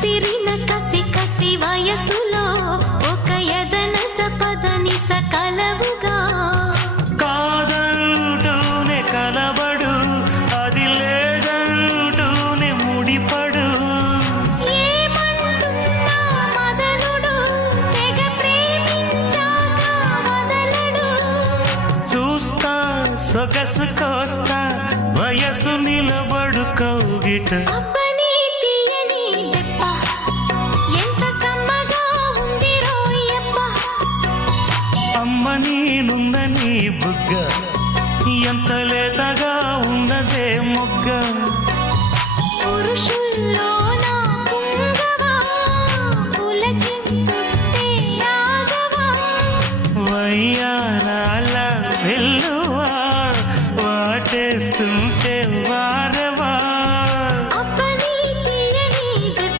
ముసిరిన కసి కసి వయసులో ఒక యదనస పదనిస కలవుగా కాదంటూనే కలబడు అది లేదంటూనే ముడిపడు ఏమంటున్నా మదనుడు తెగ ప్రేమించాక వదలడు చూస్తా సొగసు కోస్తా వయసు నిలబడు కౌగిట